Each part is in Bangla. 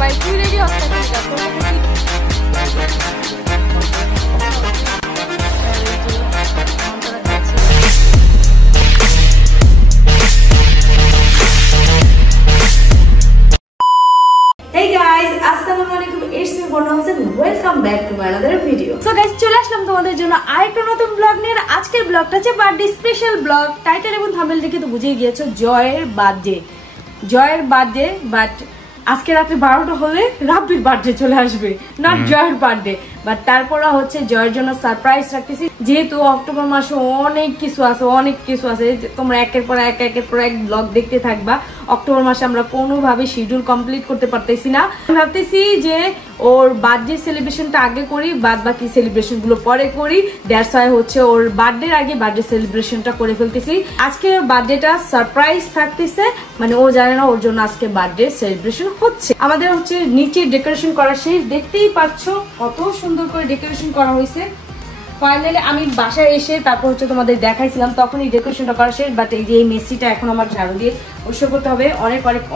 সবাই তুই রেডি হচ্ছে তোমাদের জন্য আরেকটা নতুন ব্লগ নিয়ে। আজকের ব্লগটা হচ্ছে বার্থডে স্পেশাল ব্লগ। টাইটেল এবং থাম্বনেল দেখে তো বুঝেই গিয়েছো জয়ের বার্থডে। বাট আজকে রাতে 12টা হলে রাব্বির বার্থডে চলে আসবে, নট জয়ের বার্থডে। বাট তারপরে হচ্ছে জয়ের জন্য সারপ্রাইজ রাখতেছি, যেহেতু অক্টোবর মাসে অনেক কিছু আছে তোমরা একের পর এক ব্লগ দেখতে থাকবা। অক্টোবর মাসে আমরা কোনোভাবে শিডিউল কমপ্লিট করতে পারতেছি না। আমি ভাবতেছি যে ওর বার্থডে সেলিব্রেশনটা আগে করি, বাদ বাকি সেলিব্রেশন গুলো পরে করি। দ্যাটস ওয়াই হচ্ছে ওর বার্থডের আগে বার্থডে সেলিব্রেশনটা করে ফেলতেছি। আজকে ওর বার্থডেটা সারপ্রাইজ থাকতেছে, মানে ও জানে না ওর জন্য আজকে বার্থডে সেলিব্রেশন হচ্ছে। আমাদের হচ্ছে নিচে ডেকোরেশন করা শেষ, দেখতেই পাচ্ছ কত সুন্দর করে ডেকোরেশন করা হয়েছে। ফাইনালি আমি বাসায় এসে তারপর হচ্ছে তোমাদের দেখাইছিলাম, তখনই ডেকোরেশনটা করা শেষ। বাট এই যে এই মেসিটা এখন আমার ঝাড়ু দিয়ে পরিষ্কার করতে হবে,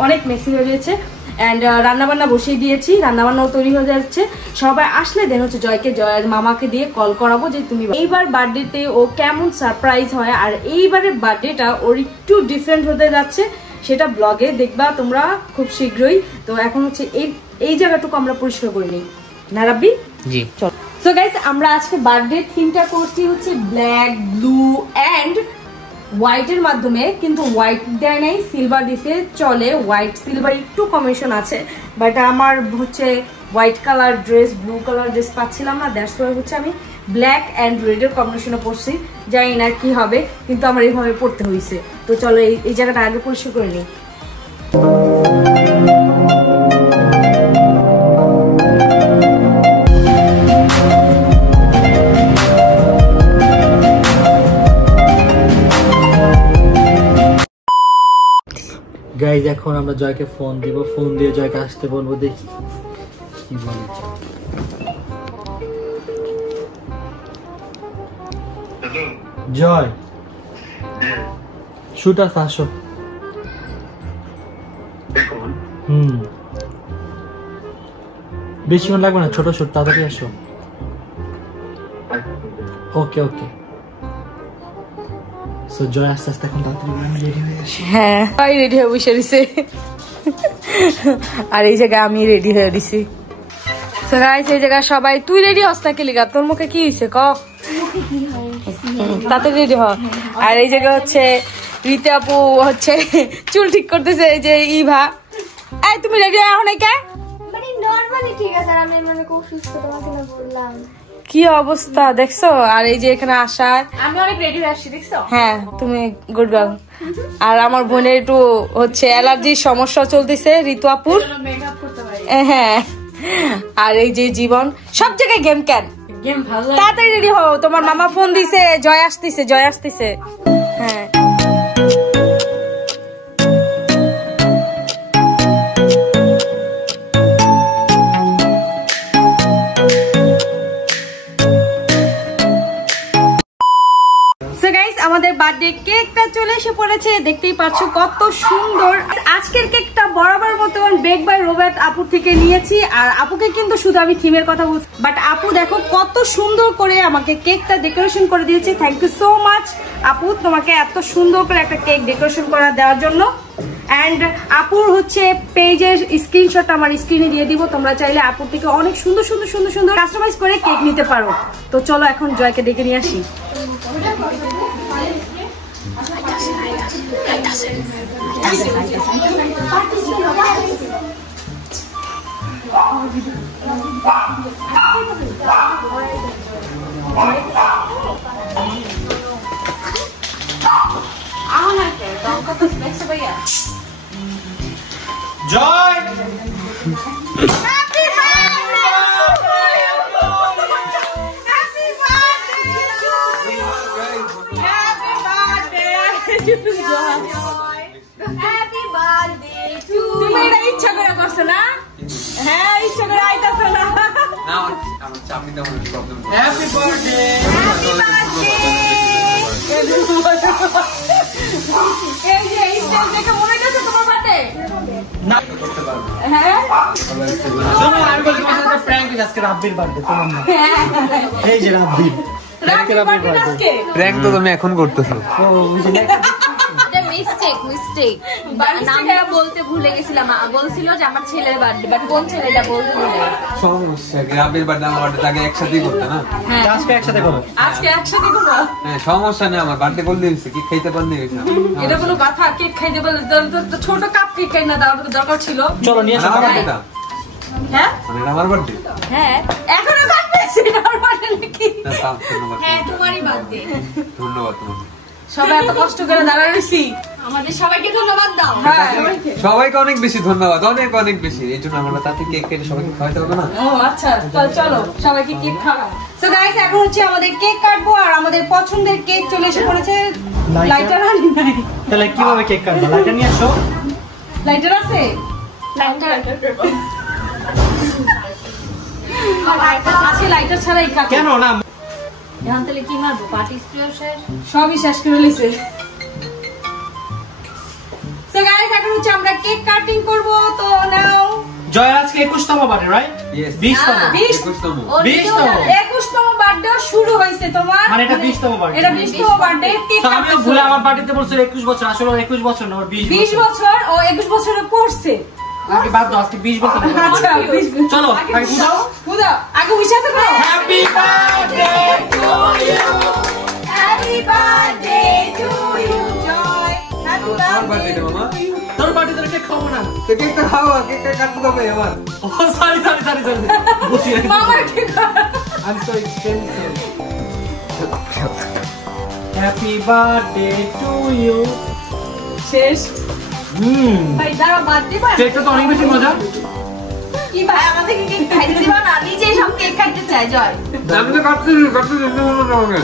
অনেক মেসি হয়ে গেছে। অ্যান্ড রান্নাবান্না বসিয়ে দিয়েছি, রান্নাবান্নাও তৈরি হয়ে যাচ্ছে। সবাই আসলে দেন হচ্ছে জয়ের মামাকে দিয়ে কল করাবো যে তুমি এইবার বার্থডেতে ও কেমন সারপ্রাইজ হয়। আর এইবারের বার্থডেটা ওর একটু ডিফারেন্ট হতে যাচ্ছে, সেটা ব্লগে দেখবা তোমরা খুব শীঘ্রই। তো এখন হচ্ছে এই জায়গাটুকু আমরা পরিষ্কার করে নিই না রাব্বি? জি চল। সো গাইস, আমরা আজকে বার্থডে থিমটা করছি হচ্ছে ব্ল্যাক, ব্লু অ্যান্ড হোয়াইটের মাধ্যমে, কিন্তু হোয়াইট দেয় নাই, সিলভার দিছে। চলে হোয়াইট সিলভার একটু কম্বিনেশন আছে, বাট আমার হচ্ছে white colour dress, blue colour dress পাচ্ছিলাম না। দ্যাটস ওয়াই হচ্ছে আমি ব্ল্যাক অ্যান্ড রেডের কম্বিনেশনে পরছি। জানি না কি হবে, কিন্তু আমার এইভাবে পড়তে হয়েছে। তো চলো এই জায়গাটা আগে পরিষ্কার করে নিই। গাইজ এখন আমরা জয়কে ফোন দিব, ফোন দিয়ে জয়কে আসতে বলবো, দেখি কি বলে। জয় শুট আছে, আসো। বেশিক্ষণ লাগবে না, ছোট শুট, তাড়াতাড়ি আসো। ওকে ওকে। জয় আস্তে আস্তে এখন তাড়াতাড়ি রেডি হয়ে আসি। হ্যাঁ রেডি হয়ে বসে রয়েছে, আর এই জায়গায় আমি রেডি হয়ে দিছি। এই জায়গায় সবাই তুই রেডি হস না কেলিগা, তোর মুখে কি হয়েছে ক? তাতে রেডি হ। আর এই জায়গায় হচ্ছে রীতা আপু হচ্ছে চুল ঠিক করতেছে, এই যে ইভা। এই তুমি রেডি হও না কে? মানে নরমালি ঠিক আছে, আমি মানে খুব সুস্থ, তোমাকে না বললাম। কি অবস্থা দেখছো? আর এই যে এখানে আসার আমি অনেক রেডি হয়ে আসছি, দেখছো? হ্যাঁ তুমি গুড গার্ল। আর আমার বোনের একটু হচ্ছে অ্যালার্জির সমস্যা চলতেছে, ঋতু আপুর। হ্যাঁ, আর এই যে জীবন সব জায়গায় গেম কেন? গেম ভালো। তাড়াতাড়ি রেডি হও, তোমার মামা ফোন দিছে, জয় আসতেছে। হ্যাঁ আমাদের বার্থডে কেকটা চলে এসে পড়েছে, দেখতেই পাচ্ছ কত সুন্দর। আজকের কেকটা বরাবর মতন বেক বাই রোবেট আপুর থেকে নিয়েছি। আর আপুকে কিন্তু শুধু আমি থিমের কথা বলছি, বাট আপু দেখো কত সুন্দর করে আমাকে কেকটা ডেকোরেশন করে দিয়েছে। থ্যাংক ইউ সো মাচ আপু, তোমাকে এত সুন্দর করে একটা কেক ডেকোরেশন করে দেওয়ার জন্য। অ্যান্ড আপুর হচ্ছে পেজের স্ক্রিনশট আমার স্ক্রিনে দিয়ে দিব, তোমরা চাইলে আপুর থেকে অনেক সুন্দর কাস্টমাইজ করে কেক নিতে পারো। তো চলো এখন জয়কে ডেকে নিয়ে আসি। জয় তুমি এটা ইচ্ছা করে করছো না? হ্যাঁ ইচ্ছা করে আইতাছো না? Happy birthday. এই যে এই স্টেজ দেখে মনে হচ্ছে তোমার বার্থডে? হ্যাঁ শোনো আমি বলি তোমার সাথে প্র্যাঙ্ক আজকে রাব্বির বার্থডে তোমার না এই যে রাব্বির প্র্যাঙ্ক তো তুমি এখন করতেছো। ও বুঝলে এটা মিস্টেক নামটা বলতে ভুলে গেছিলাম। বলছিল যে আমার ছেলের বার্থডে, বাট কোন ছেলেটা বলতে ভুলে গেছি। সমস্যা কি, রাব্বির বার্থডে আমার বার্থডে তাকে একসাথেই করতে না? আজকে একসাথে করো। আজকে একসাথে করবো। হ্যাঁ সমস্যা নেই, আমার বার্থডে করলে হয়েছে, কি খাইতে পারলে হয়েছে। এটা কোনো কথা? কেক খাইতে বলে ছোট কাপ কেক খাই না, দেওয়ার দরকার ছিল। চলো নিয়ে আসো। আমার বার্থডেটা হ্যাঁ মানে আমার বার্থডে। হ্যাঁ এখনো কাটতেছি নাকি? ধন্যবাদ, হ্যাঁ তোমারই বার্থডে। ধন্যবাদ তোমাকে। সবাই এত কষ্ট করে দাঁড়া রয়েছি। আমাদের সবাইকে ধন্যবাদ দাও। হ্যাঁ সবাইকে অনেক বেশি ধন্যবাদ, অনেক অনেক বেশি। এই জন্য আমরা তাতে কেক কেটে সবাইকে খাওয়াতে হবে না? ও আচ্ছা, তাহলে চলো সবাইকে কেক খাওয়া। সো গাইস এখন হচ্ছে আমাদের কেক কাটবো, আর আমাদের পছন্দের কেক চলে এসে পড়েছে। লাইটার আনি নাই। তাহলে কিভাবে কেক কাটবো? লাইটার নিয়ে আসো। লাইটার আছে? আজকে লাইটার ছাড়াই কাটবো। কেন না? এখন তাহলে কি মারবো? পার্টি স্প্রে শেষ। সবই শেষ করে লিছে। সো গাইস এখন হচ্ছে আমরা কেক কাটিং করব। তো নাও জয়ের আজকে 21তম বার্থডে, রাইট? Yes. 20তম। 21তম। 20তম। 21তম বার্থডে শুরু হয়েছে তোমার। মানে এটা 20তম বার্থডে। এটা 20তম বার্থডে। কেক তো আমিও ভুলে আমার বার্থডেতে বলছিল 21 বছর, আসলে ওর 21 বছর না, ওর 20 20 বছর। ও 21 বছরে পড়ছে। আগে বাদ দাও, আজকে 20 বছর। আচ্ছা 20 বছর। চলো আগে আগে বুঝাও। বুঝাও আগে উইশাতে করো। Happy birthday to you. Happy birthday to you Joy. Happy আমার বার্থডে বার্থডে মামা। তোর বার্থডে তোর কেক খাবো না। তো কেকটা খাওয়া, কেকটা কাটতে হবে আমার। ও সরি বুঝি না। মামার cake. I'm so expensive. Happy birthday to you. শেষ। ভাই দাঁড়া বার্থডে ভাই। কেকটা তো অনেক বেশি মজা। কি ভাই আমাদের কি কেক খাইতে দিবা না? নিজেই সব কেক খাইতে চাই জয়। আমি তো কাটতে দিতে হলো না আমাকে।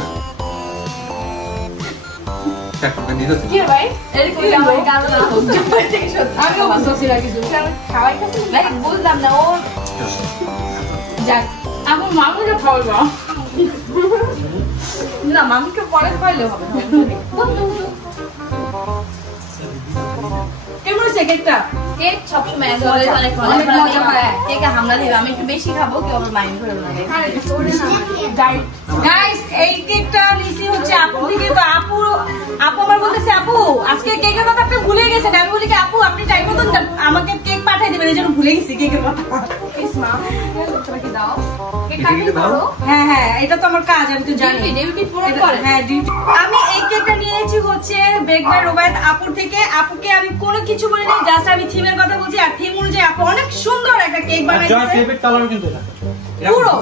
একটা নিয়ে যাচ্ছে। কি রে ভাই? এরকম আমার গাল না হোক। জয় থেকে সত্যি। আমিও বুঝছি না কিছু। খাওয়াই খাচ্ছি ভাই, বুঝলাম না ও। যাক আমি মামুকে খাওয়াবো না, মামুকে পরে খাওয়াইলে হবে। কেমন হয়েছে কেকটা? কেক সবসময় অনেক মজা হয়। কেকে হামলা দিবে, আমি একটু বেশি খাবো, কেউ আবার মাইন্ড করে না। গাইস এই কেকটা নিছি হচ্ছে আপু থেকে। তো আপু আমার বলতেছে আপু আজকে কেকের কথা আপনি ভুলে গেছেন। আমি বলি কি আপু আপনি টাইম মতন আমাকে কেক পাঠিয়ে দিবেন, এই জন্য ভুলে গেছি কেকের কথা। দাও কেক এটা কাটিং কিন্তু দাও। করো। হ্যাঁ হ্যাঁ এটা তো আমার কাজ, আমি তো জানি। ডিউটি পুরো এটা- করে। হ্যাঁ ডিউটি। আমি এই কেকটা নিয়েছি হচ্ছে বেক বাই রোবায়েত আপুর থেকে। আপুকে আমি কোনো কিছু বলিনি, জাস্ট আমি থিমের কথা বলছি, আর থিম অনুযায়ী আপু অনেক সুন্দর একটা কেক জয়ের বানাইছে। ফেভারিট কালার কিন্তু এটা। পুরো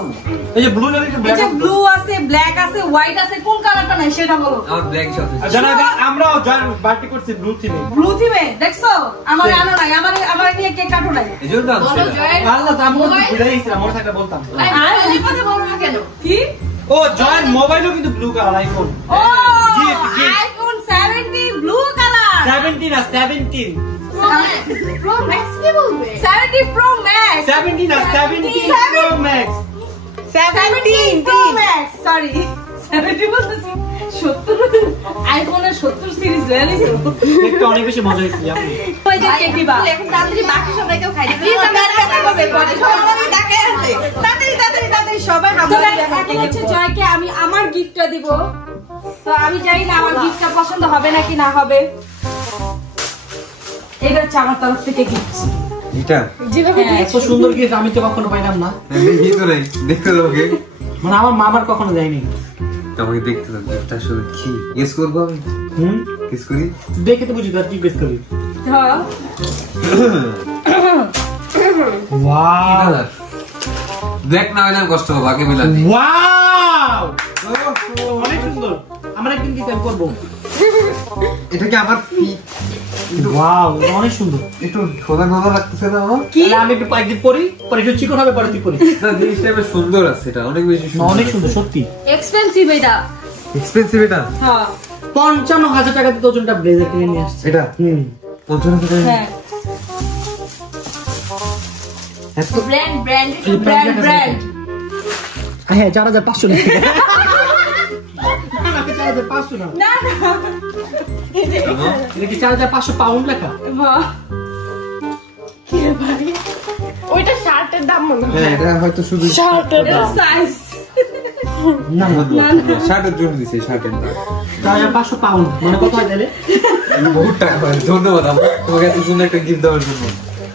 এই যে ব্লু না, একটু এই ব্ল্যাক। যে ব্লু আছে, ব্ল্যাক আছে, হোয়াইট আছে, কোন কালারটা নাই সেটা বলো। আমার ব্ল্যাক সাথে। জানা আমরাও জয়ের বার্থডে করছি ব্লু থিমে। ব্লু থিমে দেখছো? আমার আনো নাই, আমার নিয়ে কেক কাটো নাই। এই জন্য আনছি বলো এটা। জয়ের। আল্লাহ আমি ভুলে গেছিলাম, ওর থাকলে বলতাম। আর এই কথা বলো না কেন? কি? ও জয়ের মোবাইলও কিন্তু ব্লু কালার, আইফোন। ও gift, gift। IPhone 17 blue colour. 17 না 17। প্রো ম্যাক্স কি বলবে? 70 প্রো ম্যাক্স। 17 না 17 Pro Max। 17 pro max, sorry 70 বলতেছি। 70 আইফোনের 70 সিরিজ লয়ে নিছো। কেকটা অনেক বেশি মজা হয়েছিল আপনি। ওই যে কেক দিবা। এখন তাড়াতাড়ি বাকি সবাইকেও খাইতে দিও। Please, আমি দেখা করবে, পরে সবাই আমাকে ডাকে আছে। তাড়াতাড়ি সবাই হামলা দিয়ে এখন হচ্ছে জয়কে আমি আমার গিফটটা দিব। তো আমি জানি না আমার গিফটটা পছন্দ হবে নাকি না হবে। এটা হচ্ছে আমার তরফ থেকে গিফট। এটা যেভাবে এত সুন্দর গিফট আমি তো কখনো পাইলাম না। দেখি তো নাই, দেখতে দাও ওকে। মানে আমার মামার কখনো দেয়নি। আমাকে দেখতে দাও, গিফটটা আসলে কি? গেস করবো আমি? গেস করি। দেখে তো বুঝি তো আর কি গেস করি। হ্যাঁ ওয়াও ব্ল্যাক না হলে আমি কষ্ট পাবো, আগে মিলান দিই। ওয়াও অনেক সুন্দর। আমরা একদিন কি সেল করব। এটা কি আমার ফিট? ওয়াও অনেক সুন্দর। একটু খোদা খোদা লাগতেছে না আমার? তাহলে আমি একটু একদিন পরি, পরে একটু চিকন হবে, পরে তুই পরিস। না, জিনিসটা বেশ সুন্দর আছে, এটা অনেক বেশি সুন্দর। অনেক সুন্দর সত্যি। এক্সপেন্সিভ এটা। এক্সপেন্সিভ এটা? হ্যাঁ 55,000 টাকা দিয়ে ওজনটা ব্লেজার কিনে নিয়ে আসছে। এটা 55,000 টাকা? হ্যাঁ এত ব্র্যান্ড ব্র্যান্ড হ্যাঁ 4,500 টাকা। 4,500 না, না না এটা কি 4,500 পাউন্ড লেখা? হ্যাঁ ওইটা শার্টের দাম মনে হয়। হ্যাঁ, এটা হয়তো শুধু শার্টের সাইজ না শার্টের জন্য দিছে, শার্টের দাম। তাই 500 পাউন্ড মানে কত হয় তাহলে? বহুত টাকা হয়। ধন্যবাদ আম্মু, তোমাকে এত সুন্দর একটা গিফট দেওয়ার জন্য।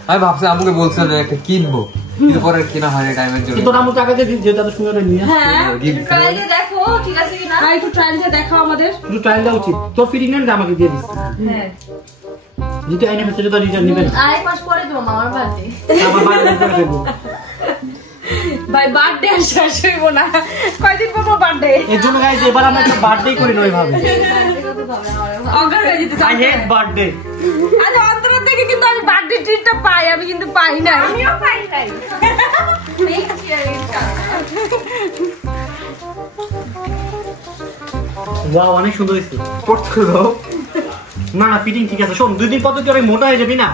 আমি ভাবছি আমাকে বলছিলাম যে একটা কিনবো, কিন্তু পরে কিনা হয় টাইমের জন্য। কিন্তু আমু টাকা দিয়ে দিই, যেটা তো সুন্দর নিয়ে হ্যাঁ gift ট্রাই দিয়ে দেখো ঠিক আছে কিনা। ভাই একটু ট্রায়াল দিয়ে দেখাও আমাদের। শুধু ট্রায়াল দেওয়া উচিত। তোর ফিটিং নেন আমাকে দিয়ে দিস। হ্যাঁ যেটা এনে ফেসে তো রিটার্ন নেবেন। আরেক মাস পরে দেবো মামার বার্থডে। আমার বাইরে করে দেবো। ভাই বার্থডে আর শেষ হইব না, কয়দিন পর বার্থডে। এর জন্য গাইস এবার আমরা একটা বার্থডে করি না ওইভাবে। অগার হয়ে যেতে আই হেট বার্থডে। আজ অন্তর থেকে কিন্তু আমি বার্থডে ট্রিটটা পাই, আমি কিন্তু পাই না। আমিও পাই নাই। ওয়াও অনেক সুন্দর হয়েছে। পড়তে দাও। না না ফিটিং ঠিক আছে। শোন 2 দিন পর তো তুই অনেক মোটা হয়ে যাবি না।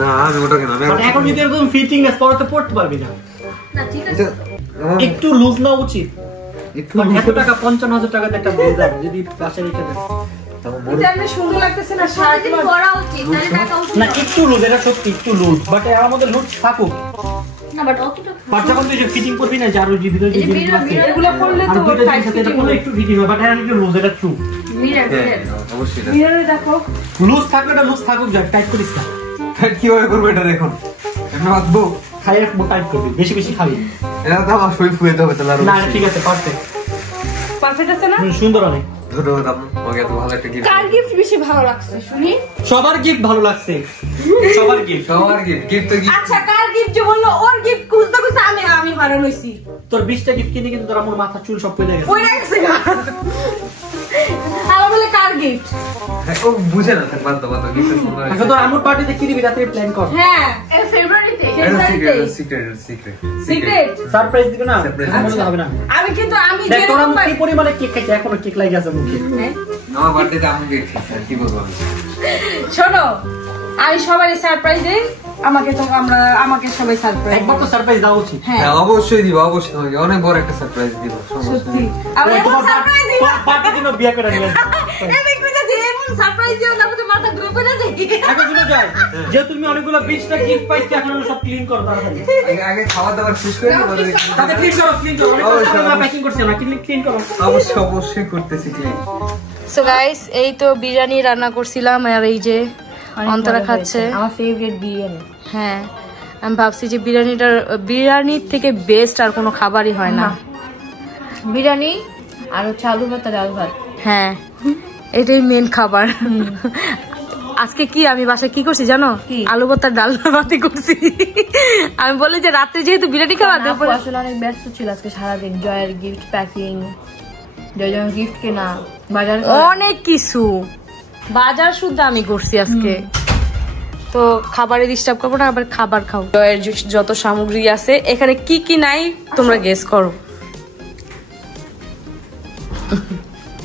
না আমি ওটা কেন, আমি বাট এখন যদি এরকম ফিটিং নেস পরে তো পড়তে পারবি না। না ঠিক আছে একটু লুজ না উচিত। একটু এত টাকা 55,000 টাকাতে একটা ব্লেজার যদি পাশে রেখে দেন। এটা আমি সুন্দর লাগতেছে না শার্ট সারাদিন পরা উচিত তাহলে টাকা উচিত না একটু লুজ, এটা সত্যি একটু লুজ, বাট এর মধ্যে লুজ থাকুক। না বাট অতটা বাট যখন তুই ফিটিং করবি না যার যে ভিতরে যে এই যে জিনিস আছে এগুলো পরলে আর তো দুইটা টাইট জিনিস আছে, এটা ফিটিং করলে হবে। একটু ফিটিং হবে, বাট এটা একটু লুজ, এটা ট্রু। মিরার হ্যাঁ, অবশ্যই এটা। মিররে দেখো লুজ থাকলে এটা লুজ থাকুক, যা টাইট করিস না। কিভাবে করবো এটা দেখুন, এমনি বাঁধবো। খাইয়ে টাইট করবি, বেশি বেশি খাবি। এটা তো আমার শরীর ফুয়েতে হবে তাহলে আরো না বেশি। ঠিক আছে পারফেক্ট, পারফেক্ট আছে না? সুন্দর অনেক। ধন্যবাদ আম্মু, আমাকে এত ভালো একটা গিফট। কার গিফট বেশি ভালো লাগছে শুনি? সবার গিফট ভালো লাগছে, সবার গিফট। সবার গিফট, গিফট তো গিফট। আচ্ছা কার গিফট যে বললো ওর গিফট খুঁজতে খুঁজতে আমি হারান হইছি। তোর 20টা গিফট কিনে কিন্তু তোর আমার মাথা চুল সব পেলে গেছে। ওই রাখছে না। আমার বলে কার গিফট? ও বুঝে না, থাক বাদ দাও, বাদ দাও, গিফট সুন্দর এখন হয়েছে। তোর আমার পার্টিতে কি দিবি রাতে প্ল্যান কর। হ্যাঁ এটা ফেব্রুয়ারিতে। এটা secret, secret, secret. Secret. Surprise দিবে না? Surprise। মনে হবে না। আমি কিন্তু আমি দেখ তোর যেরকম আমি কি পরিমাণে কেক খাইছি, এখনো কেক লাগে আছে মুখে। আমার বার্থডেতে আমি গিফট আর কি বলবো আমি। শোনো আমি সবারই সারপ্রাইজ দেই, আমাকে সবাই সারপ্রাইজ। একবার তো সারপ্রাইজ দেওয়া উচিত। হ্যাঁ হ্যাঁ অবশ্যই দিব, অবশ্যই তোমাকে অনেক বড় একটা সারপ্রাইজ দিব। সত্যি আমি এমন সারপ্রাইজ দিই না। পার্টি দিনও বিয়ে করে নিয়ে আসবে। আমি কইতাছি এমন সারপ্রাইজ দিও না, তো মাথা ঘুরে পড়ে যায়। এখন শুনে যায় যে তুমি অনেকগুলো 20টা গিফট পাইছো, এখন আমরা সব ক্লিন করো তাড়াতাড়ি। আগে খাওয়া দাওয়া শেষ করে তারপরে তাতে ক্লিন করো, ক্লিন করো। অনেক প্যাকিং করছি না, ক্লিন করো। অবশ্যই অবশ্যই করতেছি ক্লিন। সো গাইস এই তো বিরিয়ানি রান্না করছিলাম আর এই যে অন্তরা খাচ্ছে আমার ফেভারিট বিরিয়ানি। হ্যাঁ আমি ভাবছি যে বিরিয়ানির থেকে বেস্ট আর কোনো খাবারই হয় না। বিরিয়ানি আর হচ্ছে আলু ভাত আর ডাল ভাত। হ্যাঁ এটাই মেন খাবার। আজকে কি আমি বাসায় কি করছি জানো? কি? আলু ভর্তা ডাল ভাতি করছি। আমি বলি যে রাত্রে যেহেতু বিরিয়ানি খাওয়া আপু দুপুরে আসলে অনেক ব্যস্ত ছিল আজকে সারাদিন, জয়ের গিফট প্যাকিং, জয়ের গিফট কেনা, বাজার করা। অনেক কিছু বাজার শুদ্ধ আমি করছি আজকে। তো খাবারে ডিস্টার্ব করবো না, আবার খাবার খাও। জয়ের যত সামগ্রী আছে এখানে কি কি নাই তোমরা গেস করো।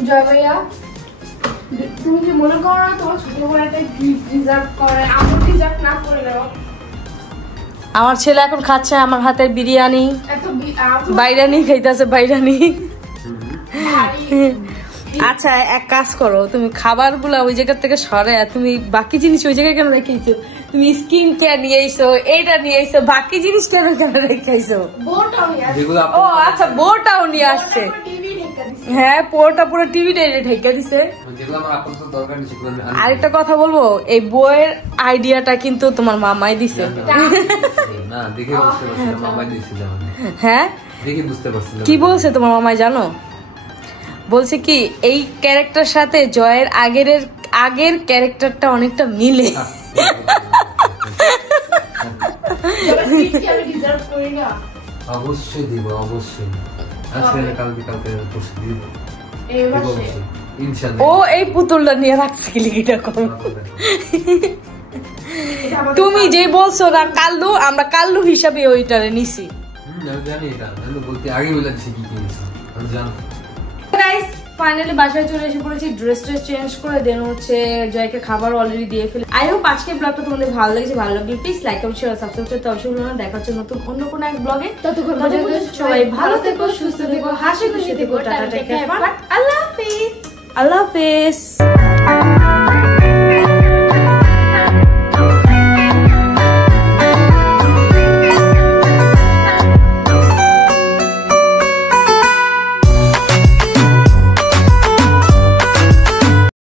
জয় ভাইয়া, তুমি কি মনে করো না তোমার ছোট বড় একটা গিফট ডিজার্ভ করে, আমি ডিজার্ভ না করে নাও? আমার ছেলে এখন খাচ্ছে আমার হাতের বিরিয়ানি, এত বাইরানি খাইতেছে বাইরানি। আচ্ছা এক কাজ করো, তুমি খাবার গুলা ওই জায়গা থেকে সরে তুমি বাকি জিনিস ওই জায়গায় কেন রেখেছো? তুমি স্কিন কেয়ার নিয়ে আইসো, এইটা নিয়ে আইসো, বাকি জিনিস কেন রেখেছো? বোর্ডটা আমি যেগুলো ও আচ্ছা বোটাও নিয়ে আসছে। টিভি ঢেকে দিছি। হ্যাঁ পোটা পুরো টিভি ঢেকে দিছে। যেগুলো আমার আপাতত দরকার নেই সেগুলো আমি আরেকটা কথা বলবো, এই বইয়ের আইডিয়াটা কিন্তু তোমার মামাই দিছে। না দেখে বুঝতে পারছি না, মামা দিয়েছিল হ্যাঁ দেখে বুঝতে পারছি না। কি বলছে তোমার মামাই জানো? বলছে কি এই ক্যারেক্টার সাথে জয়ের আগের ক্যারেক্টারটা অনেকটা মিলে। গিফট কি আমি ডিজার্ভ করি না? অবশ্যই দিব, অবশ্যই আজকে কালকে বসে দিব এই দিব মাসে অবশ্যই, ইনশাআল্লাহ। ও এই পুতুলটা নিয়ে রাখছে কি লিখিটা কম। তুমি যে বলছো না কাল্লু, আমরা কাল্লু হিসাবে ওইটারে নিছি। আমি জানি এটা, আমি তো বলতে আগে বলেছি কি কিনেছি আমি জানি। গাইস ফাইনালি বাসায় চলে এসে পড়েছি, ড্রেসটা চেঞ্জ করে দেন হচ্ছে জয়কে খাবার অলরেডি দিয়ে ফেলে। আই হোপ আজকের ব্লগটা তোমাদের ভালো লেগেছে, ভালো লাগলে please like comment share subscribe করতে অবশ্যই ভুলো না। দেখা হচ্ছে নতুন অন্য কোনো এক ব্লগে। ততক্ষণ সবাই ভালো থেকো, সুস্থ থেকো, হাসি খুশি থেকো। টাটা টেক কেয়ার, আল্লাহ হাফেজ। আল্লাহ হাফেজ।